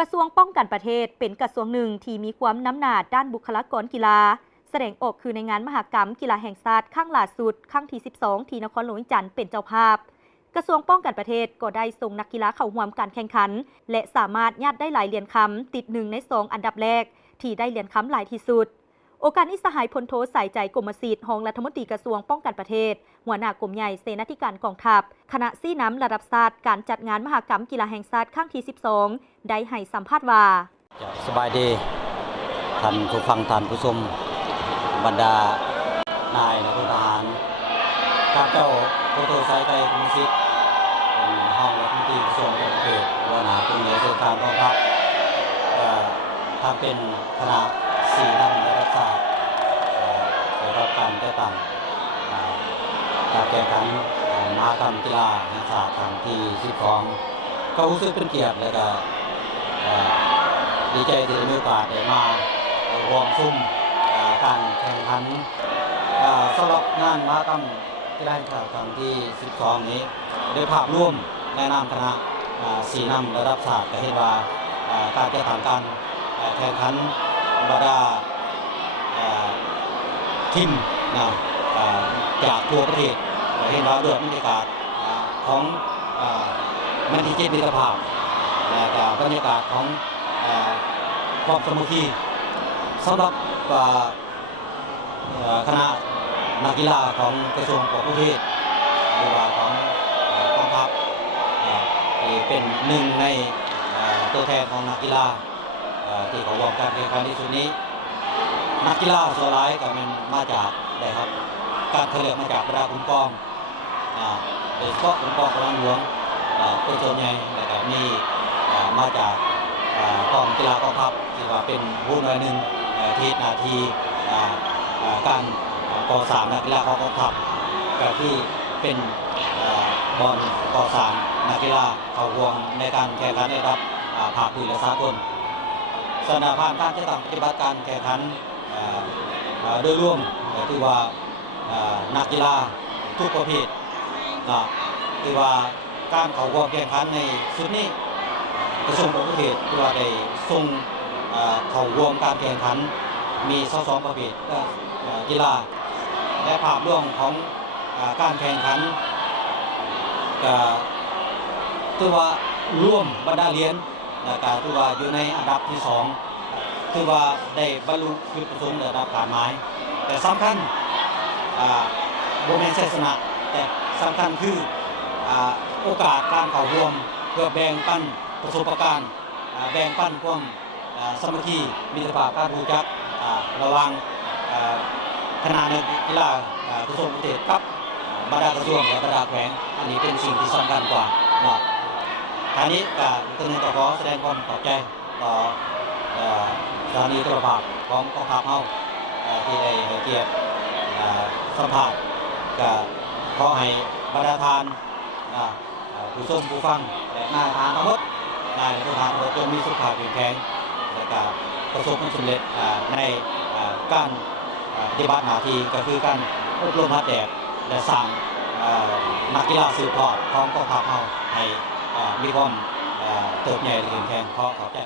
กระทรวงป้องกันประเทศเป็นกระทรวงหนึ่งที่มีความน้ำหนาด้านบุคลากรกีฬาแสดงออกคือในงานมหกรรมกีฬาแห่งชาติครั้งล่าสุดครั้งที่ 12 ที่นครหลวงวิจันทร์เป็นเจ้าภาพกระทรวงป้องกันประเทศก็ได้ส่งนักกีฬาเข้าร่วมการแข่งขันและสามารถญาติได้หลายเหรียญคำติด1 ใน 2อันดับแรกที่ได้เหรียญคำหลายที่สุดโอกาสนี้สหายพลโทใส่ใจกรมศิษย์รองรัฐมนตรีกระทรวงป้องกันประเทศหัวหน้ากรมใหญ่เสนาธิการกองทัพคณะซี่น้ำระดับชาติการจัดงานมหกรรมกีฬาแห่งชาติครั้งที่ 12 ได้ให้สัมภาษณ์ว่าสบายดีท่านผู้ฟังท่านผู้ชมบรรดานายและทหารข้าเจ้าพลโทใส่ใจกรมศิษย์ห้องรัฐมนตรีกระทรวงต่างประเทศหัวหน้ากรมใหญ่เสนาธิการกองทัพทำเป็นคณะสี่นักระดับชาติได้รับการแต่งตั้งการแข่งขันมหกรรมกีฬาแห่งชาติครั้งที่ 12 ก็รู้สึกเป็นเกียรติและก็ดีใจที่ได้มีโอกาสได้มารวมซุ้มการแข่งขันสำหรับงานมหกรรมกีฬาแห่งชาติครั้งที่ 12 นี้โดยภาพรวมในนามคณะสี่นำระดับชาติก็เห็นว่าการแข่งขันบรรดาทีมจากทั่วประเทศเห็นว่าด้วยบรรยากาศของมันที่เจตมิตรภาพและบรรยากาศของความสามัคคีสำหรับคณะนักกีฬาของกระทรวงต่างประเทศหรือว่าของกองทัพเป็นหนึ่งในตัวแทนของนักกีฬาที่เขาร่วมการแข่งขันในชุดนี้นักกีฬาส่วนหลายก็มันมาจากได้ครับการเลือกมาจากบรรดาองค์กรโดยเฉพาะองค์กรกำลังหลวงเป็นส่วนใหญ่แต่มีมาจากกองกีฬากองทัพที่ว่าเป็นผู้หน่วยหนึ่งที่นาทีการก่อสร้างนักกีฬาของกองทัพก็คือเป็นบอลก่อสร้างนักกีฬาเข้าร่วมในการแข่งขันในระดับภาคพื้นและสากลสถานผ่านการจัดตั้งปฏิบัติการแข่งขันโดยรวมถือว่านักกีฬาทุกประเภทถือว่าการเข้าร่วมแข่งขันในชุดนี้กระทรวงต่างประเทศถือว่าได้ส่งเข้าร่วมการแข่งขันมี22ประเภทกีฬาและภาพรวมของการแข่งขันถือว่าร่วมบรรดาเหรียญถือว่าอยู่ในอันดับที่2ถือว่าได้บรรลุจุดประสงค์ระดับการหมายแต่สำคัญโบแมนเซสนะแต่สำคัญคือโอกาสการเข้าร่วมเพื่อแบ่งปันประสบการณ์แบ่งปันความสามัคคีมิตรภาพการรู้จักระหว่างคณะนักกีฬากระทรวงต่างประเทศกับบรรดากระทรวงและบรรดาแขวงอันนี้เป็นสิ่งที่สำคัญกว่าทางนี้ตัวนึงก็ขอแสดงความขอบใจต่อสถานีโทรทัศน์ของกองทัพเฮาที่ได้ให้เกียรติสัมภาษณ์ก็ขอให้บรรดาทานผู้ชมผู้ฟังและนายทหารทั้งหมดนายทหารจงมีสุขภาพแข็งแรงและก็ประสบความสำเร็จในการปฏิบัติหน้าที่ก็คือการอบรมหัดแดดและสร้างนักกีฬาสืบทอดของกองทัพเฮาให้มีความเติบใหญ่และแข็งแรงขอขอบใจ